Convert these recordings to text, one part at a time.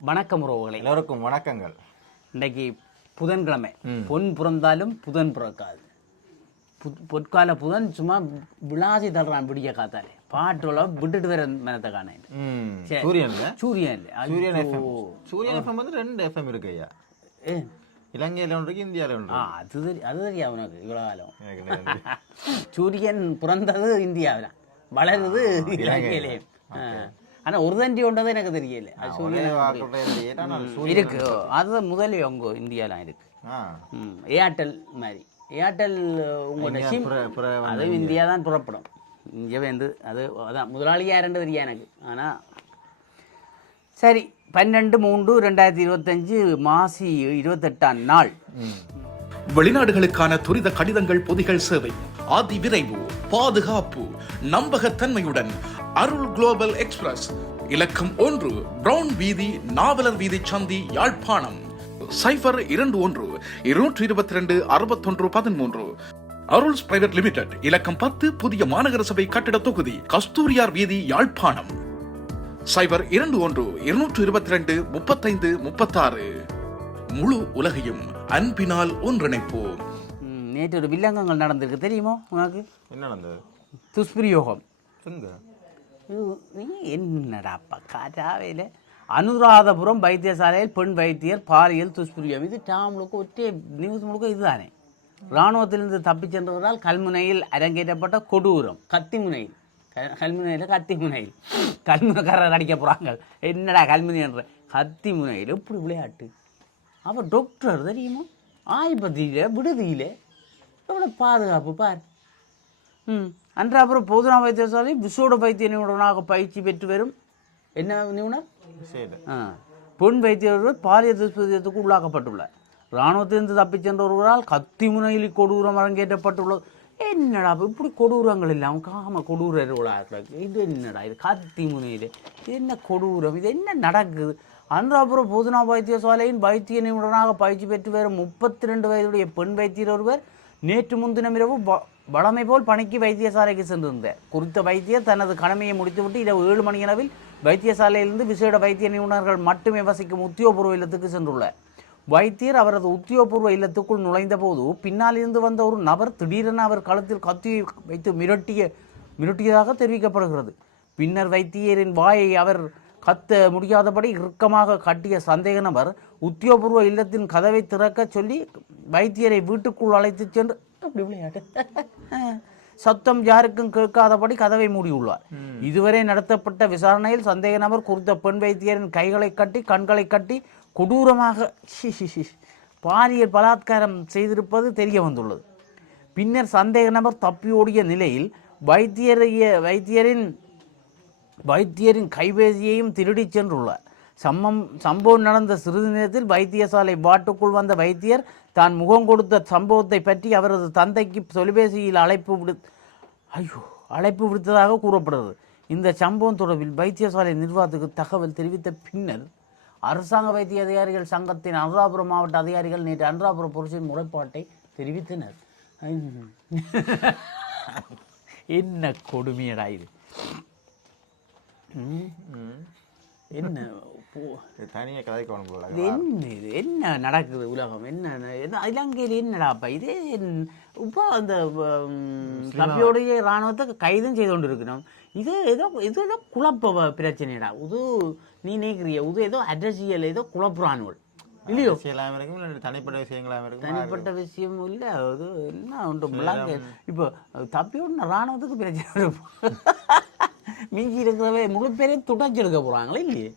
வணக்கம் உறவுகளை. எல்லோருக்கும் வணக்கங்கள். இன்னைக்கு புதன்கிழமை. பொன் பிறந்தாலும் புதன் பிறக்காது. பொற்கால புதன் சும்மா விளாசி தள்ளுறான் விடிய காத்தாலே. பாட்டுல விட்டுட்டு வர மனத்தை காண ம், சரி. சூரியன்ல சூரியன் இல்லை. சூரியன். எஃப்எம் சூரியன் எஃப்எம் வந்து ரெண்டு எஃப்எம் இருக்கு ஐயா. ஏ, இலங்கையில ஒன்று இருக்கு இந்தியாவில் ஒன்று. அது தெரி அது தெரியும் அவனுக்கு இவ்வளோ காலம். சூரியன் பிறந்தது இந்தியாவில். வளருது இலங்கையிலே. ஆனா ஒரு தண்டி ஒன்றது எனக்கு தெரியல. அது இருக்கு. அது முதலே அங்கே இந்தியாலாம் இருக்கு. ஏர்டெல் மாதிரி. ஏர்டெல் உங்களோட சிம் அதுவும் இந்தியா. தான் புறப்படும். இங்கே வந்து அது அதான் முதலாளி யாருன்னு தெரியும் எனக்கு. ஆனால் சரி பன்னெண்டு மூன்று ரெண்டாயிரத்தி இருபத்தஞ்சு மாசி இருபத்தெட்டாம் நாள். வெளிநாடுகளுக்கான துரித கடிதங்கள் பொதிகள் சேவை. அதி விரைவு பாதுகாப்பு நம்பகத்தன்மையுடன் அருள் குளோபல் எக்ஸ்பிரஸ். இலக்கம் ஒன்று பிரவுன் வீதி நாவலர் வீதி சந்தி யாழ்ப்பாணம். சைபர் இரண்டு ஒன்று இருநூற்றி இருபத்தி ரெண்டு அறுபத்தொன்று பதிமூன்று. அருள்ஸ் பிரைவேட் லிமிடெட் இலக்கம் பத்து புதிய மாநகர சபை கட்டிட தொகுதி கஸ்தூரியார் வீதி யாழ்ப்பாணம். சைபர் இரண்டு ஒன்று இருநூற்று இருபத்தி ரெண்டு முப்பத்தைந்து முப்பத்தாறு. முழு உலகையும் அன்பினால் ஒன்றிணைப்போம். நேற்று ஒரு வில்லங்கங்கள் நடந்திருக்கு தெரியுமோ உனக்கு? என்ன நடந்தது? துஷ்பிரயோகம். என்னடாப்பா கதாவையில் அனுராதபுரம் வைத்தியசாலையில் பெண் வைத்தியர் பாலியல் துஷ்பிரியம் இது டா முழுக்க ஒற்றை நியூஸ் முழுக்க இதுதானே. இராணுவத்திலிருந்து தப்பிச் சென்றவரால் கல்முனையில் அரங்கேற்றப்பட்ட கொடூரம் கத்திமுனையில். கல்முனையில் கத்திமுனையில். கல்முனைக்காரர் அடிக்க போகிறாங்க என்னடா கல்முனை என்ற. கத்திமுனையில் எப்படி விளையாட்டு? அவன் டாக்டர் தெரியுமா? ஆய்பதியில் விடுதியில். எவ்வளோ பாதுகாப்பு பார். வைத்தியசாலை விசோட வைத்திய நிபுணராக பயிற்சி பெற்று வரும். என்ன நிபுணர்? சரி ஆ. பெண் வைத்தியர் ஒருவர் பாலியல் துஷ்பிரயோகத்துக்கு உள்ளாக்கப்பட்டுள்ளார். இராணுவத்திலிருந்து தப்பிச் சென்ற ஒருவரால் கத்தி முனையில் கொடூரம் அரங்கேற்றப்பட்டுள்ளது என்னடா இப்ப இப்படி கொடூரங்கள் இல்லாமல் காம கொடூரர்களாக இது என்னடா இது கத்தி முனையில்? இது என்ன கொடூரம்? இது என்ன நடக்குது? அன்றாபுரம் பொதுநா வைத்தியசாலையின் வைத்திய நிபுணராக பயிற்சி பெற்று வரும் முப்பத்தி ரெண்டு வயதுடைய பெண் வைத்தியர் ஒருவர் நேற்று முன்தினம் இரவு வளமை வழமை போல் பணிக்கு வைத்தியசாலைக்கு சென்றிருந்தார் குறித்த வைத்தியர் தனது கடமையை முடித்துவிட்டு இரவு ஏழு மணி அளவில் வைத்தியசாலையிலிருந்து விசேட வைத்திய நிபுணர்கள் மட்டுமே வசிக்கும் உத்தியோகபூர்வ இல்லத்துக்கு சென்றுள்ளார். வைத்தியர் அவரது உத்தியோகபூர்வ இல்லத்துக்குள் நுழைந்தபோது பின்னால் இருந்து வந்த ஒரு நபர் திடீரென அவர் கழுத்தில் கத்தியை வைத்து மிரட்டிய மிரட்டியதாக தெரிவிக்கப்படுகிறது. பின்னர் வைத்தியரின் வாயை அவர் கத்த முடியாதபடி இறுக்கமாக கட்டிய சந்தேக நபர் உத்தியோகபூர்வ இல்லத்தின் கதவை திறக்கச் சொல்லி வைத்தியரை வீட்டுக்குள் அழைத்துச் சென்று அப்படி விளையாட்டு சத்தம் யாருக்கும் கேட்காதபடி கதவை மூடியுள்ளார். இதுவரை நடத்தப்பட்ட விசாரணையில் சந்தேக நபர் குறித்த பெண் வைத்தியரின் கைகளை கட்டி கண்களை கட்டி கொடூரமாக பாலியல் பலாத்காரம் செய்திருப்பது தெரிய வந்துள்ளது. பின்னர் சந்தேக நபர் தப்பியோடிய நிலையில் வைத்தியரைய வைத்தியரின் வைத்தியரின் கைபேசியையும் திருடிச் சென்றுள்ளார். சம்பம் சம்பவம் நடந்த சிறிது நேரத்தில் வைத்தியசாலை வாட்டுக்குள் வந்த வைத்தியர் தான் முகம் கொடுத்த சம்பவத்தை பற்றி அவரது தந்தைக்கு தொலைபேசியில் அழைப்பு விடு ஐயோ அழைப்பு விடுத்ததாக கூறப்படுகிறது. இந்த சம்பவம் தொடர்பில் வைத்தியசாலை நிர்வாகத்துக்கு தகவல் தெரிவித்த பின்னர் அரசாங்க வைத்திய அதிகாரிகள் சங்கத்தின் அனுராபுரம் மாவட்ட அதிகாரிகள் நேற்று அனுராபுரம் புரட்சியின் முறைப்பாட்டை தெரிவித்தனர். என்ன கொடுமையடா இது? என்ன போ- இது தனியா கதைக்கணும் இது என்ன இது என்ன நடக்குது உலகம்? என்ன என்ன இலங்கையில் என்னடாப்பா இது? இப்போ அந்த ம், தப்பியோடைய இராணுவத்தை கைதும் செய்து கொண்டு இருக்கணும் இது ஏதோ இது ஏதோ குழப்ப பிரச்சனைடா. இது நீ நினைக்கிறிய? இது ஏதோ அரசியல் ஏதோ குழப்புறானுவல் இல்லையோ? இருக்கும் இல்லை தனிப்பட்ட விஷயங்களாகவும் இருக்கும் தனிப்பட்ட விஷயம் இல்லை. அது என்ன ஒன்று விளாங்க இப்போ தப்பியோட இராணுவத்துக்கு பிரச்சனை மிஞ்சி இருக்கிறவே முழு பேரையும் துடைச்சி எடுக்க போகிறாங்களே இல்லையே?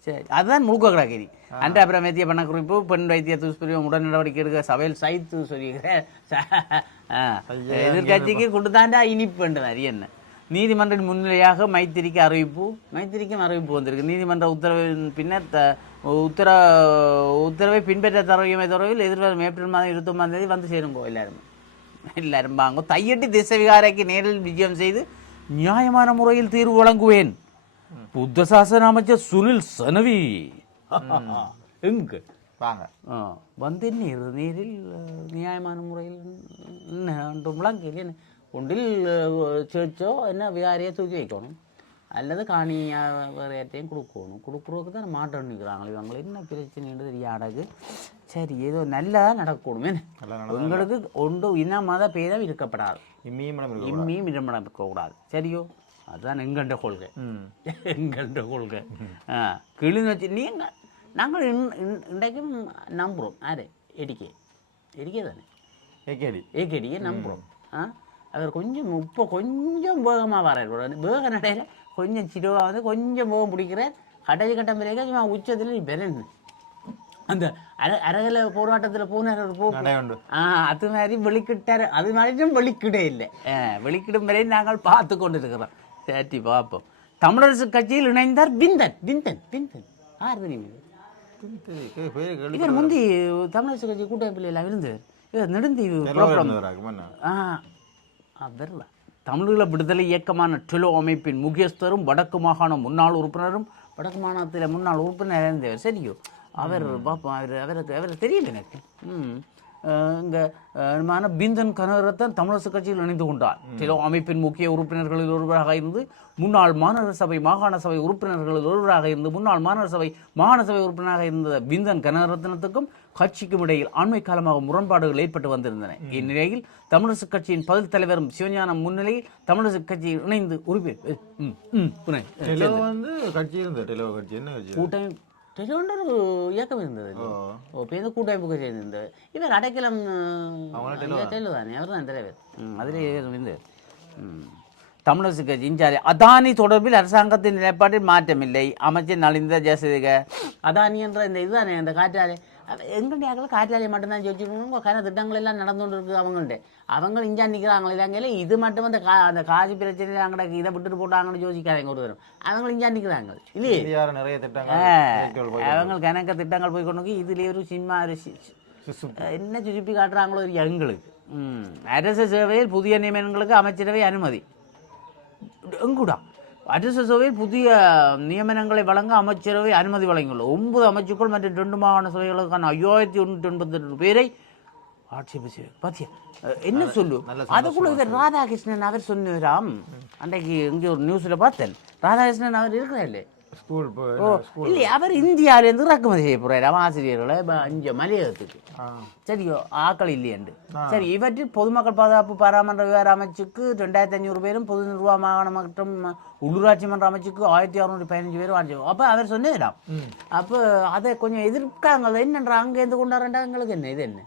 சரி அதுதான் முழுக்க கிடக்கிறி அன்ற அப்புறம் மேத்திய பண்ண குறிப்பு பெண் வைத்திய துஷ்பிரியம் உடன் நடவடிக்கை எடுக்க சபையில் சைத்து சொல்லிக்கிறேன் எதிர்கட்சிக்கு கொடுத்தாண்டா இனிப்புன்றது அறிய என்ன? நீதிமன்றின் முன்னிலையாக மைத்திரிக்கு அறிவிப்பு மைத்திரிக்கும் அறிவிப்பு வந்திருக்கு. நீதிமன்ற உத்தரவின் பின்னர் த- உத்தர உத்தரவை பின்பற்ற தரவையுமே தொடர்பில் எதிர்வரும் ஏப்ரல் மாதம் இருபத்தொன்பதாம் தேதி வந்து சேருங்கோ எல்லாரும். எல்லாரும் வாங்க. தையட்டி திசை விகாரைக்கு நேரில் விஜயம் செய்து நியாயமான முறையில் தீர்வு வழங்குவேன். சாசன அமைச்சர் சுனில் சனவி. எங்க வாங்க. வந்து நீர் நீரில் நியாயமான முறையில் விளங்கல என்ன ஒன்றில் சேர்ச்சோ என்ன விகாரியை தூக்கி வைக்கணும். அல்லது காணி அஹ், வேறு யார்ட்டையும் கொடுக்கணும். கொடுக்குறதுக்கு தான் மாட்டோம் நிற்கிறாங்களே இவங்க என்ன பிரச்சனைன்றது தெரியாடகு சரி ஏதோ நல்லதாக நடக்கணும்? நல்லா உங்களுக்கு ஒன்று இனமத பேதம் இருக்கப்படாது இம்மியும் இம்மியும் இடமடம் இருக்கக்கூடாது. சரியோ? அதுதான் எங்கண்ட கொள்கை. ம். எங்கள்கிட்ட கொள்கை. ஆ கிளிநொச்சி நீங்கள் நாங்கள் இன்- இன்- இன்றைக்கும் நம்புகிறோம் யாரு எடிக்கே எடிக்கே தானே? ஏகேடி. ஏகேடியை நம்புகிறோம் ஆ அவர் கொஞ்சம் இப்போ கொஞ்சம் வேகமாக வரார். வேக நடையில் கொஞ்சம் சிறுவாக வந்து கொஞ்சம் வேகம் பிடிக்கிறார். கடைசி கட்டம் பிறகு சும்மா உச்சத்தில் நீ பெறன்னு அந்த அர அரகல போராட்டத்தில் போனார் உண்டு ஆ அது மாதிரி வெளிக்கிட்டார். அது மாதிரியும் வெளிக்கிடே இல்லை. வெளிக்கிடும் வரை நாங்கள் பார்த்து கொண்டு இருக்கிறோம் சரி பார்ப்போம் தமிழரசு கட்சியில் இணைந்தார் பிந்தன். பிந்தன் பிந்தன். யார் தெரியும் இவர்? முந்தி தமிழரசு கட்சி கூட்டமைப்பில் எல்லாம் இருந்து? இவர் நெடுந்தீவு அவர்ல தமிழீழ விடுதலை இயக்கமான டெலோ அமைப்பின் முக்கியஸ்தரும் வடக்கு மாகாண முன்னாள் உறுப்பினரும் வடக்கு மாகாணத்தில் முன்னாள் உறுப்பினர் இருந்தவர். சரியோ. அவர் பாப்பா அவர் அவருக்கு அவருக்கு தெரியல எனக்கு. ம். மான பிந்தன் கனகரத்தன் தமிழரசு கட்சியில் இணைந்து கொண்டார். டெலோ அமைப்பின் முக்கிய உறுப்பினர்களில் ஒருவராக இருந்து முன்னாள் மாநகர சபை மாகாண சபை உறுப்பினர்களில் ஒருவராக இருந்து முன்னாள் மாநகர சபை மாகாண சபை உறுப்பினராக இருந்த பிந்தன் கனகரத்னத்துக்கும் கட்சிக்கும் இடையில் அண்மை காலமாக முரண்பாடுகள் ஏற்பட்டு வந்திருந்தன. இந்நிலையில் தமிழரசு கட்சியின் பதில் தலைவரும் சிவஞானம் முன்னிலையில் தமிழரசு கட்சியில் இணைந்து உறுப்பினர் ம், ம், புனை. டெலோ வந்து கட்சி இருந்தது டெலோ கட்சி என்ன கட்சி கூட்டமைப்பு டெலிவொண்டு ஒரு இயக்கம் இருந்தது ஓ பேருந்து கூட்டமைப்புக்கு சேர்ந்திருந்தது இவர் அடைக்கலம் டெல்லு தானே அவர் தான் தலைவர் அதிலே இருந்து தமிழரசு கட்சி இன்சாரி அதானி தொடர்பில் அரசாங்கத்தின் நிலைப்பாட்டில் மாற்றமில்லை அமைச்சர் நலிந்த ஜெயசேக அதானி என்ற இந்த இதுதானே அந்த காற்றாலை எங்கண்டியாக்கள் காற்றாலை மட்டும்தான் யோசிச்சுக்கணும் கன திட்டங்கள் எல்லாம் நடந்து கொண்டு இருக்கு அவங்கள்ட்ட. அவங்க இஞ்சா நிற்கிறாங்களே இதாங்கல இது மட்டும் அந்த கா அந்த காசி பிரச்சனையில் அங்கட இதை விட்டுட்டு போட்டாங்கன்னு யோசிக்காதீங்க ஒரு தரம் அவங்க இஞ்சா நிற்கிறாங்க இல்லையே? நிறைய திட்டங்கள் அவங்களுக்கு கணக்க திட்டங்கள் போய் கொண்டு இதுலேயே ஒரு சினிமா ஒரு என்ன சுருப்பி காட்டுறாங்களோ ஒரு எங்களுக்கு. அரசு சேவையில் புதிய நியமனங்களுக்கு அமைச்சரவை அனுமதி. எங்குடா? அரசு சேவையில் புதிய நியமனங்களை வழங்க அமைச்சரவை அனுமதி வழங்கியுள்ளது. ஒன்பது அமைச்சுக்கள் மற்றும் ரெண்டு மாகாண சபைகளுக்கான ஐயாயிரத்தி ஒண்ணூற்றி எண்பத்தி ரெண்டு பேரை ஆட்சேப பாத்தியா? என்ன சொல்லு? அதுக்குள்ள இது ராதாகிருஷ்ணன் அவர் சொன்னாராம். அன்றைக்கு இங்கே ஒரு நியூஸில் பார்த்தேன். ராதாகிருஷ்ணன் அவர் இருக்கிறாரு ஸ்கூல் போய் ஓ இல்லை அவர் இந்தியாவிலேருந்து இறக்குமதி செய்ய போகிறார் அவன் ஆசிரியர்களை இங்கே மலையகத்துக்கு. சரியோ ஆக்கள் இல்லையண்டு சரி இவற்றில் பொதுமக்கள் பாதுகாப்பு பராமன்ற விவகார அமைச்சுக்கு ரெண்டாயிரத்தி ஐநூறு பேரும் பொது நிர்வாக மாகாண மற்றும் உள்ளூராட்சி மன்ற அமைச்சுக்கு ஆயிரத்தி அறுநூற்றி பதினஞ்சு பேரும் ஆட்சி அப்போ அவர் சொன்னேராம் அப்போ அதை கொஞ்சம் எதிர்க்காங்க என்னன்றா அங்கேருந்து கொண்டாடுறா எங்களுக்கு என்ன இது என்ன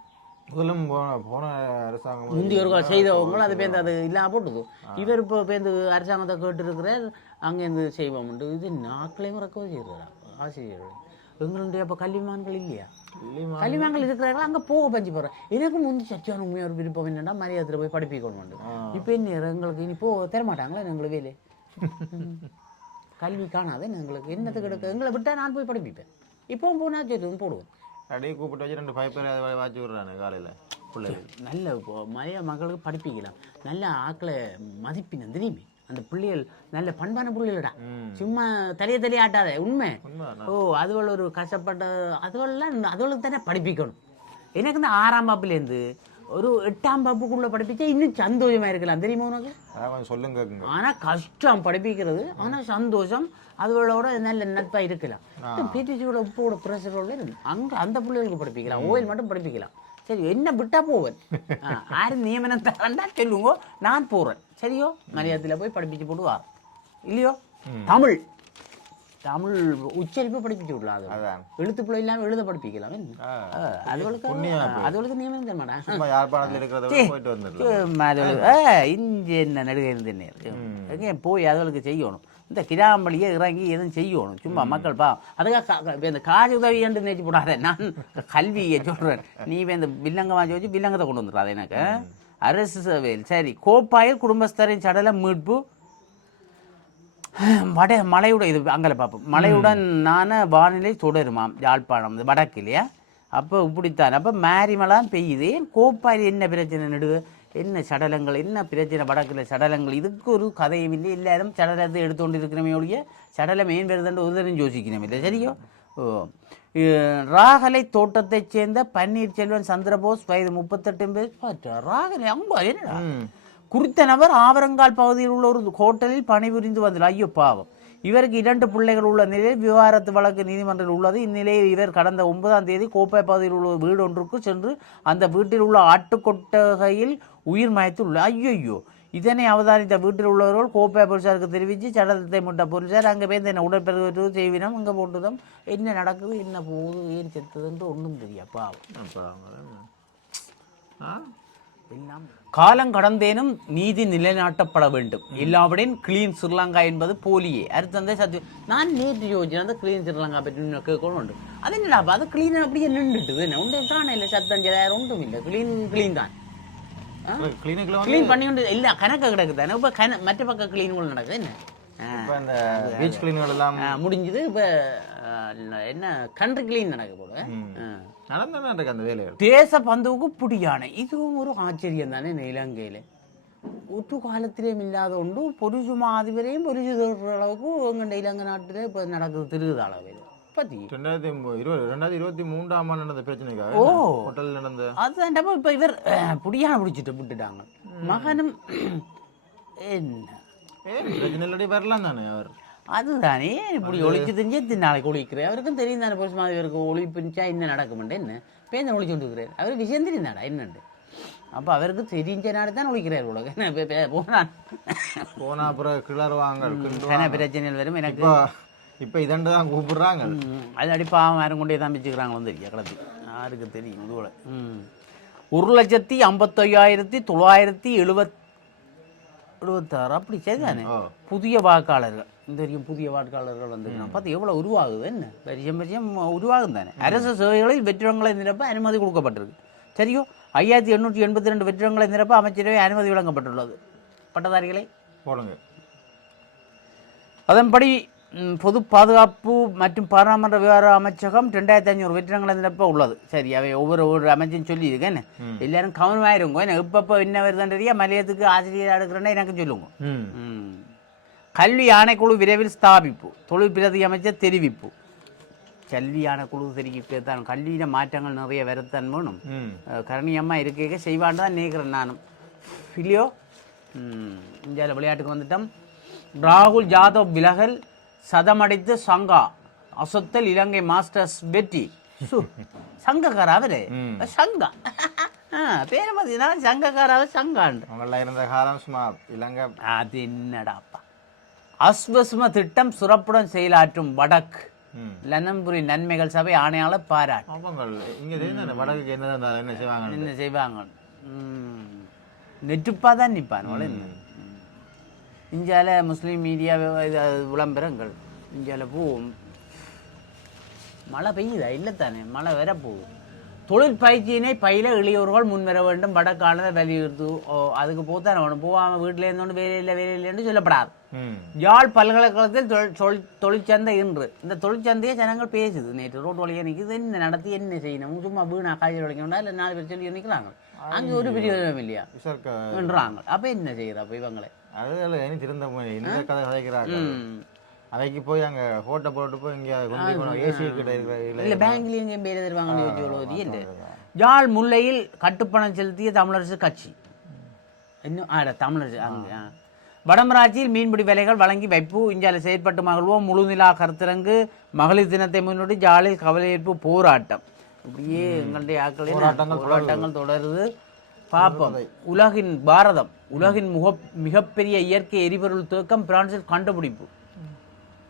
முதலும் போன அரசாங்கம் முந்தி ஒரு காலம் செய்தவங்களும் அது பேருந்து அது இல்லாமல் போட்டுது இவர் இப்போ பேருந்து அரசாங்கத்தை கேட்டுருக்கிறார் அங்கேருந்து செய்வோம்ட்டு இது நாக்களையும் இறக்கவும் செய்கிறாரா ஆசிரியர்கள். எங்களுடைய அப்போ கல்விமான்கள் இல்லையா. கல்விமான்கள் இருக்கிறார்கள். அங்கே போக பஞ்சு போகிறேன் எனக்கு முந்தி சத்தியான உண்மையாக ஒரு விருப்பம் என்னன்னா மரியாதையில் போய் படிப்பிக்கணும் இப்போ என்ன எங்களுக்கு இனி போக தரமாட்டாங்களா எங்களுக்கு வேலை. கல்வி காணாத எங்களுக்கு? என்னத்துக்கு எடுக்க? எங்களை விட்டால் நான் போய் படிப்பிப்பேன். இப்போவும் போனால் சரி போடுவேன் அப்படியே கூப்பிட்டு வச்சு ரெண்டு அதை வாட்சி விடுறானு காலையில். நல்ல இப்போ மறைய மக்களுக்கு படிப்பிக்கலாம். நல்ல ஆக்களை மதிப்பினம் தெரியுமே? அந்த பிள்ளைகள் நல்ல பண்பான பிள்ளைகளடா. சும்மா தலைய தலைய ஆட்டாத உண்மை. ஓ அதுவள் ஒரு கஷ்டப்பட்ட அதுவெல்லாம் அதுவளுக்கு தானே படிப்பிக்கணும். எனக்கு இந்த ஆறாம் பாப்புலேருந்து ஒரு எட்டாம் பாப்புக்குள்ள படிப்பிச்சா இன்னும் சந்தோஷமா இருக்கலாம். தெரியுமா உனக்கு? சொல்லுங்க ஆனா கஷ்டம் படிப்பிக்கிறது. ஆனா சந்தோஷம் அதுகளோட நல்ல நட்பா இருக்கலாம். பிடிசியோட உப்போட பிரஷரோட அங்க அந்த பிள்ளைகளுக்கு படிப்பிக்கலாம். ஓயில் மட்டும் படிப்பிக்கலாம். சரி என்ன விட்டா போவேன்? ஆ, யாரும் நியமனம் தரண்டா சொல்லுங்க நான் போறேன். சரியோ? மரியாதையில் போய் படிப்பிச்சு போட்டு வா. இல்லையோ? தமிழ். தமிழ் உச்சரிப்பு படிப்பிச்சு விடலாம் அது. எழுத்துப்பிள்ளை இல்லாம எழுத படிப்பிக்கலாம். அதுகளுக்கு அதுகளுக்கு நியமனம் தர மாட்டேன் இஞ்சி என்ன நடுகை இருந்தேன் எங்கே போய் அதுகளுக்கு செய்யணும். இந்த கிராம்பளியே இறங்கி எதுவும் செய்யணும். சும்மா மக்கள் பா அதுக்காக இந்த காஜ் உதவி என்று நேற்று போடாத. நான் கல்வியை சொல்கிறேன் நீ இந்த வில்லங்க வாங்கி வச்சு வில்லங்கத்தை கொண்டு வந்துடாத எனக்கு. அரசு சேவையில் சரி கோப்பாயில் குடும்பஸ்தரின் சடலம் மீட்பு. வட மலையுடன் இது அங்கே பார்ப்போம் மலையுடனான வானிலை தொடருமாம் யாழ்ப்பாணம் வடக்கு இல்லையா? அப்போ இப்படித்தான். அப்போ மேரிமலாம் பெய்யுது. ஏன் கோப்பாயில் என்ன பிரச்சனை நடுவு? என்ன சடலங்கள் என்ன பிரச்சனை வடக்கில் சடலங்கள்? இதுக்கு ஒரு கதையும் இல்லை. எல்லாரும் சடலத்தை எடுத்துக்கொண்டு இருக்கிறமே ஒழிய சடலம் ஏன் வருதுன்னு தரம் யோசிக்கணும் இல்லை சரியோ ராகலை தோட்டத்தைச் சேர்ந்த பன்னீர்செல்வன் சந்திரபோஸ் வயது முப்பத்தெட்டு பேர் ராகலை அங்க என்னடா? குறித்த நபர் ஆவரங்கால் பகுதியில் உள்ள ஒரு ஹோட்டலில் பணிபுரிந்து வந்தார். ஐயோ பாவம். இவருக்கு இரண்டு பிள்ளைகள் உள்ள நிலையில் விவாகரத்து வழக்கு நீதிமன்றில் உள்ளது. இந்நிலையில் இவர் கடந்த ஒன்பதாம் தேதி கோப்பை பகுதியில் உள்ள வீடு ஒன்றுக்கு சென்று அந்த வீட்டில் உள்ள ஆட்டுக்கொட்டகையில் உயிர் மாய்த்துள்ளார் ஐயோ இதனை அவதானித்த வீட்டில் உள்ளவர்கள் கோப்பை போலீசாருக்கு தெரிவித்து சடலத்தை முட்ட போலீசார் அங்கே போய் என்ன உடற்பெருவு செய்வினம் இங்கே போட்டதும் என்ன நடக்குது என்ன போகுது ஏன் செத்ததுன்ட்டு ஒன்றும் தெரியாப்பா காலம் கடந்தேனும் நீதி நிலைநாட்டப்பட வேண்டும். இல்லாவிடன் கிளீன் ஸ்ரீலங்கா என்பது போலியே. அறுத்தந்தே சத்தியம் நான் நேற்று யோசிச்சேன் அந்த கிளீன் ஸ்ரீலங்கா பற்றி கேட்கணும் உண்டு அது என்னடா அது கிளீன் அப்படியே நின்றுட்டு என்ன உண்டு காண இல்லை சத்தம் ஜெராயிரம் ஒன்றும் இல்லை. கிளீன் கிளீன் தான். கிளீன் பண்ணி கொண்டு இல்லை கணக்கு கிடக்கு தானே இப்போ கண மற்ற பக்கம் கிளீன் கூட நடக்குது. என்ன? இந்த பீச் கிளீன்கள் எல்லாம் முடிஞ்சது. இப்போ என்ன கண்ட்ரி கிளீன் நடக்க போல. நடந்தானே இருக்கு அந்த வேலைகள்? தேச பந்துவுக்கு புடியான இதுவும் ஒரு ஆச்சரியம் தானே இலங்கையில். ஒட்டு காலத்திலேயும் இல்லாத ஒன்று பொரிசு மாதிவரையும் பொரிசு அளவுக்கு எங்கள் இலங்கை நாட்டில் இப்போ நடக்குது திருகுத அளவில் பற்றி ரெண்டாயிரத்தி இருபது ரெண்டாயிரத்தி இருபத்தி மூன்றாம் ஆண்டு நடந்த பிரச்சனைக்காக ஓ. ஹோட்டல் நடந்த அதுதான்டப்போ இப்போ இவர் புடியான பிடிச்சிட்டு விட்டுட்டாங்க. மகனும் என்ன? ஏன் பிரச்சனை இல்லாட்டி வரலாம் தானே அவர்? அதுதானே இப்படி ஒழிச்சு தெரிஞ்சு எத்தனை நாளைக்கு ஒழிக்கிறேன். அவருக்கும் தெரியும் தானே பொரிசு மாதிரி இவருக்கு ஒழிப்புச்சா என்ன நடக்குமெண்டு என்ன? பேருந்து ஒழிச்சுட்டு இருக்கிறார் அவருக்கு விஷயம் தெரியுந்தாடா என்னண்டு அப்போ அவருக்கு தெரிஞ்ச நாடு தான் ஒழிக்கிறார் உலக போனான் போனா அப்புறம் கிளறுவாங்க பிரச்சனைகள் வரும் எனக்கு இப்போ இதண்டு தான் கூப்பிடுறாங்க. அது அடிப்பாவம் யாரும் கொண்டே தான் பிச்சுக்கிறாங்களோ தெரியும் கிளப்பி யாருக்கு தெரியும் இதுவோட ஒரு லட்சத்தி ஐம்பத்தையாயிரத்தி தொள்ளாயிரத்தி எழுபத் எழுபத்தாறு அப்படி சரிதானே. புதிய வாக்காளர்கள். இந்த வரைக்கும் புதிய வாக்காளர்கள் வந்துருக்காங்க பார்த்து எவ்வளோ உருவாகுது என்ன? வருஷம் வருஷம் உருவாகும் தானே? அரசு சேவைகளில் வெற்றிடங்களை நிரப்ப அனுமதி கொடுக்கப்பட்டிருக்கு. சரியோ? ஐயாயிரத்தி எண்ணூற்றி எண்பத்தி ரெண்டு வெற்றிடங்களை நிரப்ப அமைச்சரவை அனுமதி வழங்கப்பட்டுள்ளது. பட்டதாரிகளை. போடுங்க. அதன்படி பொது பாதுகாப்பு மற்றும் பாராளுமன்ற விவகார அமைச்சகம் ரெண்டாயிரத்தி ஐநூறு வெற்றிடங்களை நிரப்ப உள்ளது. சரி அவை ஒவ்வொரு ஒரு அமைச்சும் சொல்லியிருக்கேன் எல்லாரும் கவனமாயிருங்க என்ன இப்பப்போ என்ன வருதுன்றறியா மலையத்துக்கு ஆசிரியர் எடுக்கிறேன்னா எனக்கு சொல்லுங்க. கல்வி ஆணைக்குழு விரைவில் ஸ்தாபிப்பு. தொழில் பிரதி அமைச்சர் தெரிவிப்பு. கல்வி ஆணைக்குழு தெரிவிப்பு தான். கல்வியில மாற்றங்கள் நிறைய வரத்தான் வேணும். கரணியம்மா இருக்க செய்வான்னு தான் நினைக்கிறேன் நானும். இல்லையோ? இந்தியாவில் விளையாட்டுக்கு வந்துட்டோம். ராகுல் ஜாதவ் விலகல். சதமடித்து சங்கா. அசத்தல் இலங்கை மாஸ்டர்ஸ் வெற்றி. சு, சங்கக்கார அவரு ம். சங்கா. பேரை பார்த்தீங்கன்னா சங்கக்கார அவர் சங்காண்டு அவங்களாம் இருந்த காலம் சும்மா இலங்கை. அது என்னடாப்பா. அஸ்வஸ்ம திட்டம் சுரப்புடன் செயலாற்றும் வடக் ம். லனம்புரி நன்மைகள் சபை ஆணையாளர் பாராட்டு. என்ன செய்வாங்க என்ன செய்வாங்க ம். நெட்டுப்பா தான் நிற்பான் என்ன இந்தியாவில் முஸ்லீம் மீடியா இது விளம்பரங்கள். இந்தியாவில் போகும். மழை பெய்யுதா? இல்லைத்தானே. மழை வர போகுது தொழில் பயிற்சியினை பயில இளையோர்கள் முன்வர வேண்டும். வடக்கான வலியுறுத்து. அதுக்கு போத்தானே வேணும் போகாமல் வீட்டில் இருந்தோன்னு வேலை இல்லை வேலை இல்லைன்னு சொல்லப்படாது. யாழ் பல்கலைக்கழகத்தில் தொழில் தொழிற்சந்தை இன்று. இந்த தொழிற்சந்தையை ஜனங்கள் பேசுது. நேற்று ரோட்டு வழியாக நிற்குது என்ன நடத்தி என்ன செய்யணும்? சும்மா வீணா காய்ச்சல் வலிக்கணும்னா இல்லை நாலு பேர் சொல்லி நிற்கிறாங்க. அங்கே ஒரு பிரயோஜனம் இல்லையா? என்றாங்க. அப்போ என்ன செய்யுது அப்போ இவங்களே? அதுல இனி திருந்த இந்த கதை கதைக்கிறாங்க ம். அவைக்கு போய் அங்க ஹோட்டல் போட்டு போய் இங்க கொண்டு போய் ஏசி கிட்ட இல்லை பேங்க்லேயும் எங்கேயும் பேர் எவ்வளோ இல்லை. யாழ் முல்லையில் கட்டுப்பணம் செலுத்திய தமிழரசு கட்சி. இன்னும் ஆட தமிழரசு அங்கே. வடமராட்சியில் மீன்பிடி வேலைகள் வழங்கி வைப்பு இந்தியாவில் செயற்பட்டு மகிழ்வோம் முழுநிலா கருத்தரங்கு மகளிர் தினத்தை முன்னிட்டு ஜாலில் கவலையேற்பு போராட்டம். இப்படியே எங்களுடைய ஆக்கள் போராட்டங்கள் போராட்டங்கள் தொடருது. பார்ப்போம். உலகின் பாரதம். உலகின் முக மிகப்பெரிய இயற்கை எரிபொருள் தேக்கம் பிரான்சில் கண்டுபிடிப்பு.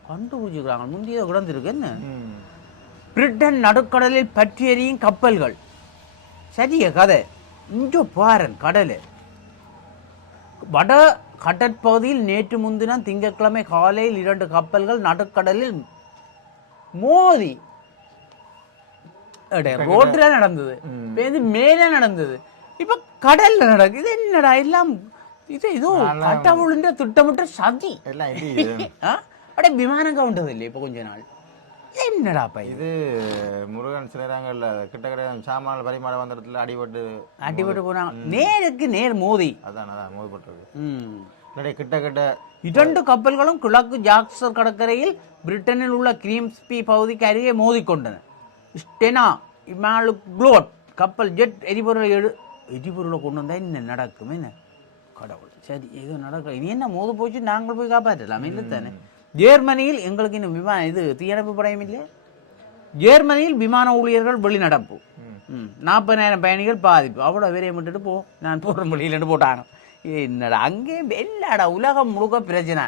கண்டுபிடிச்சிருக்காங்க முந்தைய கிடந்திருக்கு என்ன? பிரிட்டன் நடுக்கடலில் பற்றி கப்பல்கள். சரிய கதை. இஞ்சோ பாரன் கடல். வட கடற்பகுதியில் நேற்று முன்தினம் திங்கட்கிழமை காலையில் இரண்டு கப்பல்கள் நடுக்கடலில் மோதி அடே, ரோட்ல நடந்தது. மேல நடந்தது. இப்ப கடல்ல நடக்குது இது என்னடா எல்லாம் இது ஏதோ கடவுளுன்ற திட்டமிட்ட சதி. இது? அடே விமானம் கவுண்டது இல்லை இப்போ கொஞ்ச நாள். இது என்னடாப்பா இது? இது முருகன் சிலராங்கல்ல கிட்ட கிட்ட சாமான பரிமாற வந்த இடத்துல அடிபட்டு அடிபட்டு போனாங்க நேருக்கு நேர் மோதி. அதான் அதான் மோதிப்பட்டிருக்கு. ம். இல்லாட்டி கிட்ட கிட்ட. இரண்டு கப்பல்களும் கிழக்கு ஜாக்சர் கடற்கரையில் பிரிட்டனில் உள்ள கிரீம்ஸ்பி பகுதிக்கு அருகே மோதிக்கொண்டன. ஸ்டெனா இமாலு குளோட் கப்பல் ஜெட் எரிபொருளை எரிபொருளை கொண்டு வந்தா என்ன நடக்கும்? என்ன? கடவுள். சரி ஏதோ நடக்கும் இது என்ன? மோது போச்சு நாங்கள் போய் காப்பாற்றலாம். இல்லை தானே? ஜெர்மனியில் எங்களுக்கு இன்னும் விமான இது தீயணைப்பு படையும் இல்லை ஜெர்மனியில் விமான ஊழியர்கள் வெளிநடப்பு. ம். நாற்பதாயிரம் பயணிகள் பாதிப்பு. அவ்வளோ விரையை விட்டுட்டு போ. நான் போகிற மொழியிலன்னு போட்டாங்க. என்னடா அங்கேயும் எல்லாடா உலகம் முழுக்க பிரச்சனை.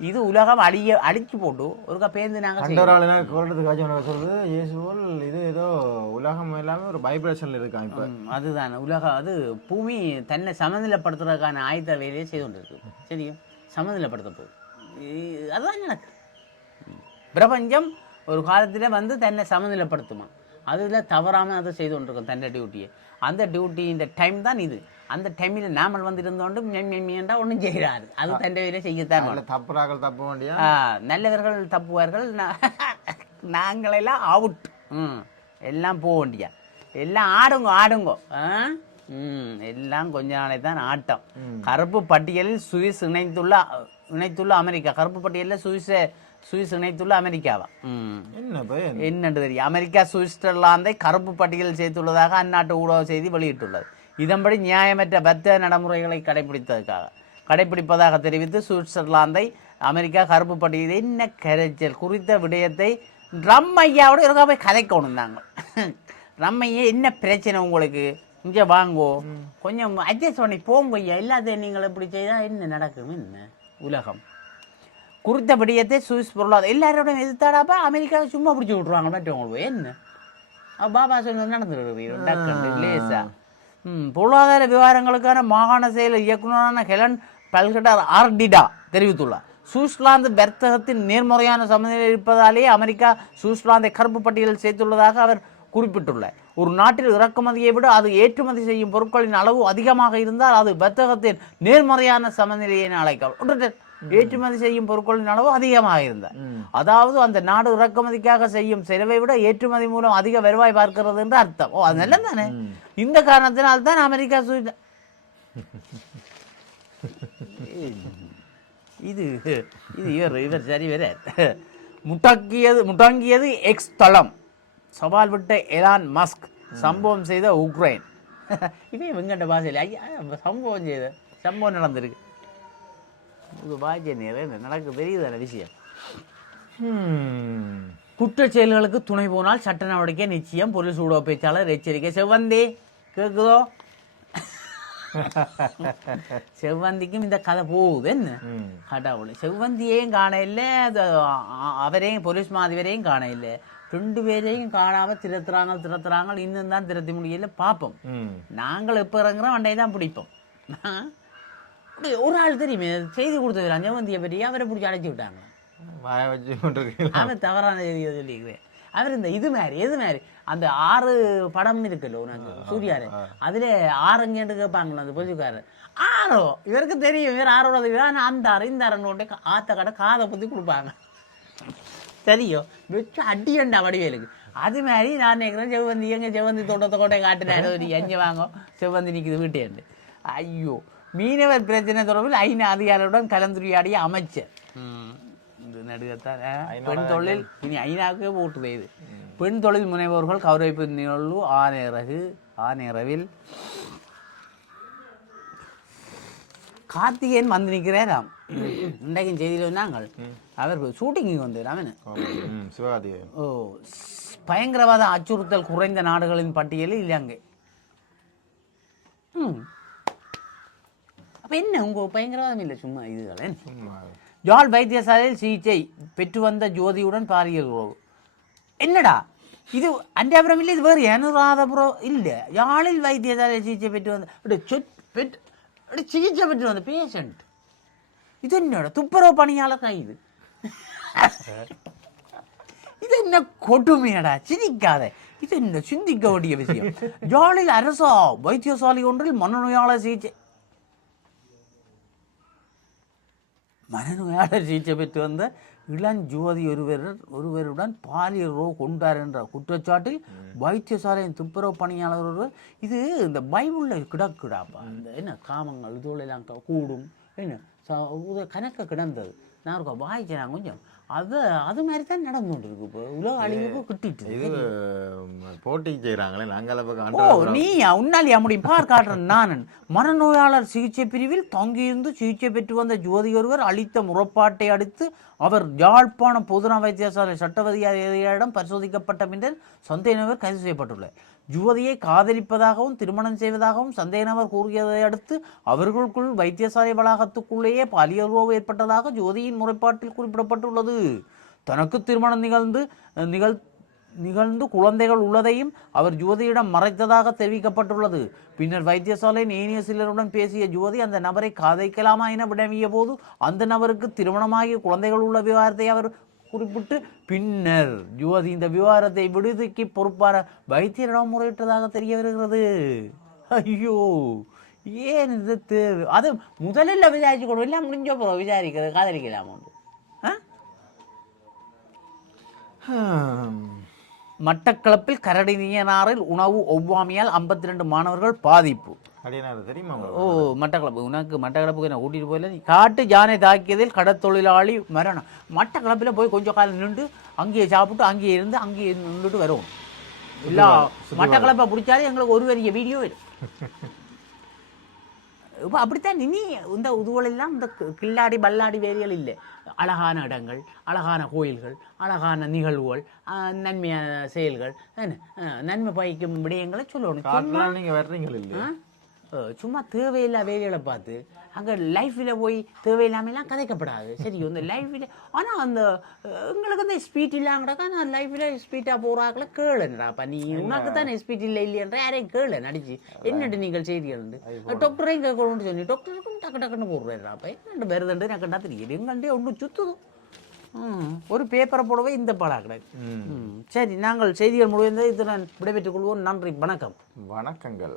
இது உலகம் அழிய அழிச்சு போட்டு ஒருக்கா பேருந்து நாங்கள் கண்டவராளுனா கொள்றதுக்கு காட்சி சொல்றது இயேசுவோல் இது ஏதோ உலகம் எல்லாமே ஒரு வைப்ரேஷன்ல இருக்கான் இப்ப. அதுதான். உலகம் அது பூமி தன்னை சமநிலைப்படுத்துறதுக்கான ஆயுத வேலையை செய்து கொண்டிருக்கு. சரியா? சமநிலைப்படுத்த போகுது அதுதான் எனக்கு பிரபஞ்சம் ஒரு காலத்தில் வந்து தன்னை சமநிலைப்படுத்துமா. அதில் தவறாமல் அதை செய்து கொண்டிருக்கும் தன்னை டியூட்டியை அந்த டியூட்டி இந்த டைம் தான் இது. அந்த டைமில் நாமல் வந்து இருந்தோண்டு மென்மென்மையண்டா ஒன்றும் செய்கிறாரு அது தன்னை வேலையை செய்யத்தான் நல்ல தப்புறாக்கள் தப்பு வேண்டியா? நல்லவர்கள் தப்புவார்கள் நாங்களெல்லாம் அவுட் ம் எல்லாம் போக வேண்டியா? எல்லாம் ஆடுங்க ஆடுங்க? ம் எல்லாம் கொஞ்ச நாளை தான் ஆட்டம் கருப்பு பட்டியலில் சுவிஸ் இணைத்துள்ள இணைத்துள்ள அமெரிக்கா. கருப்பு பட்டியலில் சுவிஸை சுவிஸ் இணைத்துள்ள அமெரிக்காவா? என்னென்று தெரியும். அமெரிக்கா சுவிட்சர்லாந்தை கருப்பு பட்டியலில் சேர்த்துள்ளதாக அந்நாட்டு ஊடக செய்தி வெளியிட்டுள்ளது. இதன்படி நியாயமற்ற வர்த்தக நடைமுறைகளை கடைபிடித்ததற்காக. கடைபிடிப்பதாக தெரிவித்து சுவிட்சர்லாந்தை அமெரிக்கா கருப்பு பட்டியலில் என்ன கரைச்சல் குறித்த விடயத்தை ரம் ஐயாவோட இருக்கா போய் கதைக்கணும் நாங்கள் ரம் ஐயா என்ன பிரச்சனை உங்களுக்கு? இங்கே வாங்கோ. கொஞ்சம் அட்ஜஸ்ட் பண்ணி போங்க ஐயா. இல்லாத நீங்கள் இப்படி செய்தால் என்ன நடக்கும்? என்ன? உலகம். குறித்த விடயத்தை சுவிஸ் பொருளாதார எல்லாரோடையும் எதிர்த்தாடாப்பா அமெரிக்காவை சும்மா பிடிச்சி விட்ருவாங்க மற்றவங்களுக்கு என்ன? அப்ப பாபா சொன்னது டக்குன்னு லேசா. பொருளாதார விவகாரங்களுக்கான மாகாண செயல் இயக்குநரான ஹெலன் பல்கடர் ஆர்டிடா தெரிவித்துள்ளார். சுவிட்சர்லாந்து வர்த்தகத்தின் நேர்முறையான சமநிலை இருப்பதாலேயே அமெரிக்கா சுவிட்சர்லாந்தை கருப்பு பட்டியலில் சேர்த்துள்ளதாக அவர் குறிப்பிட்டுள்ளார். ஒரு நாட்டில் இறக்குமதியை விட அது ஏற்றுமதி செய்யும் பொருட்களின் அளவு அதிகமாக இருந்தால் அது வர்த்தகத்தின் நேர்மறையான சமநிலையை அழைக்கலாம். ஏற்றுமதி செய்யும் பொருட்களின் அளவு அதிகமாக இருந்தால் அதாவது அந்த நாடு இறக்குமதிக்காக செய்யும் செலவை விட ஏற்றுமதி மூலம் அதிக வருவாய் பார்க்கிறது என்று அர்த்தம். ஓ அது நல்லது தானே? இந்த காரணத்தினால் தான் அமெரிக்கா இது இது இவர் இவர் சரி வேற. முட்டாக்கியது முட்டாங்கியது எக்ஸ் தளம். சவால் விட்ட எலான் மஸ்க் சம்பவம் செய்த உக்ரைன். இவன் வெங்கட்ட பாசையில்? ஐயா சம்பவம் செய்த சம்பவம் நடந்திருக்கு. இது பாஜ்ய நேரம் நடக்கு? தெரியுதான விஷயம். குற்றச் செயல்களுக்கு துணை போனால் சட்ட நடவடிக்கை நிச்சயம். போலீஸ் ஊடக பேச்சாளர் எச்சரிக்கை. செவ்வந்தி கேக்குதோ? செவ்வந்திக்கும் இந்த கதை போகுது என்ன. கடவுள். செவ்வந்தியையும் காண இல்லை அவரையும் போலீஸ் மாதிவரையும் காண இல்லை. ரெண்டு பேரையும் காணாம திரத்துறாங்க திரத்துறாங்க. இன்னும் தான் திரத்தி முடியல. பார்ப்போம். நாங்கள் எப்போ இறங்குறோம் அண்டையை தான் பிடிப்போம் அப்படி ஒரு ஆள் தெரியுமே செய்தி கொடுத்தது செவ்வந்தியை பற்றி அவரை பிடிச்சி அடைச்சி விட்டாங்க. வாய வச்சு கொண்டிருக்கீங்களா? அவன் தவறான செய்தியை சொல்லிக்கிறேன் அவர் இந்த இது மாதிரி எது மாதிரி? அந்த ஆறு படம் இருக்குல்ல உனக்கு சூர்யாரு. அதுல ஆறுங்கன்னு கேட்பாங்களா அந்த பொதுக்காரர். ஆறோ? இவருக்கு தெரியும் இவர் ஆறோட ஆனால் அந்த ஆறு இந்த ஆறு ஆத்த கடை காதை பற்றி கொடுப்பாங்க. சரியோ வச்சு அடியண்டா வடிவேலுக்கு. அது மாதிரி நான் நினைக்கிறேன் செவ்வந்தி எங்க செவ்வந்தி தோட்டத்தை கோட்டை காட்டுனாரு ஒரு எங்க வாங்க செவ்வந்தி நிற்குது வீட்டேண்டு ஐயோ. மீனவர் பிரச்சனை தொடர்பில் ஐநா அதிகாரியுடன் கலந்துரையாடிய அமைச்சர். நடுகத்தான் பெண் தொழில். இனி ஐநாவுக்கே போட்டுது இது. பெண் தொழில் முனைவோர்கள் கௌரவிப்பு நிகழ்வு ஆனேரகு ஆனேரவில் கார்த்திகேயன் வந்து நிற்கிறாராம் இன்றைக்கும் செய்தியில் நாங்கள். அவர் ஷூட்டிங்கு வந்து சிவகார்த்தி ஓ பயங்கரவாத அச்சுறுத்தல் குறைந்த நாடுகளின் பட்டியலில் இலங்கை. ம். அப்போ என்ன? உங்கள் பயங்கரவாதம் இல்லை சும்மா இதுகளே சும்மா. யாழ் வைத்தியசாலையில் சிகிச்சை பெற்று வந்த ஜோதியுடன் பாலியல் உறவு என்னடா? இது அண்டியாபுரம் இல்லை இது வேறு அனுராதபுரம் இல்லை. யாழில் வைத்தியசாலையில் சிகிச்சை பெற்று வந்த சொட் அப்படி சிகிச்சை பெற்று வந்த பேஷண்ட் இது என்னடா? துப்புரவு பணியாளர் கைது இது என்ன கொடுமையடா? சிரிக்காத. இது என்ன சிந்திக்க வேண்டிய விஷயம்? யாழில் அரசா வைத்தியசாலை ஒன்றில் மனநோயாளர் சிகிச்சை மனநோயாளர் சிகிச்சை பெற்று வந்த இளஞ்சுவதி ஒருவர் ஒருவருடன் பாலியல் உறவு கொண்டார் என்ற குற்றச்சாட்டில் வைத்தியசாலையின் துப்புரவு பணியாளர் ஒருவர் இது இந்த பைபிளில் கிடக்குடாப்பா? இந்த என்ன காமங்கள் இதோடெல்லாம் கூடும். என்ன? கணக்க கிடந்தது. நான் வாய்ச்சேன் கொஞ்சம் அது அது மாதிரி தான் நடந்து கொண்டிருக்கு இப்போ. உலக அழிவுக்கு கிட்டிட்டு இது போட்டி செய்கிறாங்களே நாங்கள் ஓ நீயா? உன்னாலியா முடியும்? பார் காட்டுறேன் நான். மனநோயாளர் சிகிச்சை பிரிவில் தங்கியிருந்து சிகிச்சை பெற்று வந்த ஜோதி ஒருவர் அளித்த முறைப்பாட்டை அடுத்து அவர் யாழ்ப்பாணம் பொதுநா வைத்தியசாலை சட்டவதிகாரியிடம் பரிசோதிக்கப்பட்ட பின்னர் சந்தேக நபர் கைது செய்யப்பட்டுள்ளார் யுவதியை காதலிப்பதாகவும் திருமணம் செய்வதாகவும் சந்தேக நபர் கூறியதை அடுத்து அவர்களுக்குள் வைத்தியசாலை வளாகத்துக்குள்ளேயே பாலியல் உறவு ஏற்பட்டதாக ஜோதியின் முறைப்பாட்டில் குறிப்பிடப்பட்டுள்ளது. தனக்கு திருமணம் நிகழ்ந்து நிகழ் நிகழ்ந்து குழந்தைகள் உள்ளதையும் அவர் ஜோதியிடம் மறைத்ததாக தெரிவிக்கப்பட்டுள்ளது. பின்னர் வைத்தியசாலையின் ஏனைய சிலருடன் பேசிய ஜோதி அந்த நபரை காதைக்கலாமா என வினவிய போது அந்த நபருக்கு திருமணமாகிய குழந்தைகள் உள்ள விவகாரத்தை அவர் குறிப்பிட்டு பின்னர் ஜோதி இந்த விவகாரத்தை விடுதிக்கு பொறுப்பான வைத்தியரிடம் முறையிட்டதாக தெரிய வருகிறது ஐயோ ஏன் இது தேவை அது முதலில் விசாரிச்சு கொடு எல்லாம் முடிஞ்ச போகிறோம் விசாரிக்கிறது காதலிக்கலாமா ஆ? மட்டக்களப்பில் கரடினியனாரில் உணவு ஒவ்வாமையால் ஐம்பத்தி ரெண்டு மாணவர்கள் பாதிப்பு. ஓ மட்டக்களப்பு. உனக்கு மட்டக்களப்புக்கு என்ன கூட்டிகிட்டு போயில? காட்டு யானை தாக்கியதில் கடற்தொழிலாளி மரணம். மட்டக்களப்பில் போய் கொஞ்சம் காலம் நின்று அங்கேயே சாப்பிட்டு அங்கேயே இருந்து அங்கேயே நின்றுட்டு வரும் இல்லை மட்டக்களப்பை பிடிச்சாலே எங்களுக்கு ஒரு வரிய வீடியோ வரும். இப்போ அப்படித்தான் இனி இந்த உதுவலெல்லாம் இந்த கில்லாடி பல்லாடி வேரியல் இல்லை. அழகான இடங்கள் அழகான கோயில்கள் அழகான நிகழ்வுகள் நன்மையான செயல்கள் நன்மை பயக்கும் விடயங்களை சொல்லணும். நீங்கள் வர்றீங்க இல்லையா? ஆ? அஹ் சும்மா தேவையில்லா வேலைகளை பார்த்து அங்கே லைஃப்பில் போய் தேவையில்லாமலாம் கதைக்கப்படாது. சரி இந்த லைஃப்பில் ஆனால் அந்த எங்களுக்கு அந்த ஸ்பீட் இல்லாமடாக்கா நான் லைஃப்பில் ஸ்பீட்டாக போகிறாக்கள கேளுன்றாப்பா நீ உனக்கு தான் ஸ்பீட் இல்லை இல்லையன்ற யாரையும் கேளு நடிச்சு. என்னட்டு நீங்கள் செய்திகள் டாக்டரையும் கேட்கணும்னு சொல்லி டாக்டருக்கும் டக்கு டக்குன்னு போடுறாப்பா என்னண்டு வருதுண்டு எனக்கு என்ன தெரியுது. எங்கண்டே ஒன்று சுற்றுதும் ஒரு பேப்பரை போடவே இந்த பாடா கிடக்கு. ம், சரி நாங்கள் செய்திகள் முடிவதை இத்துடன் விடைபெற்றுக் கொள்வோம். நன்றி வணக்கம். வணக்கங்கள்.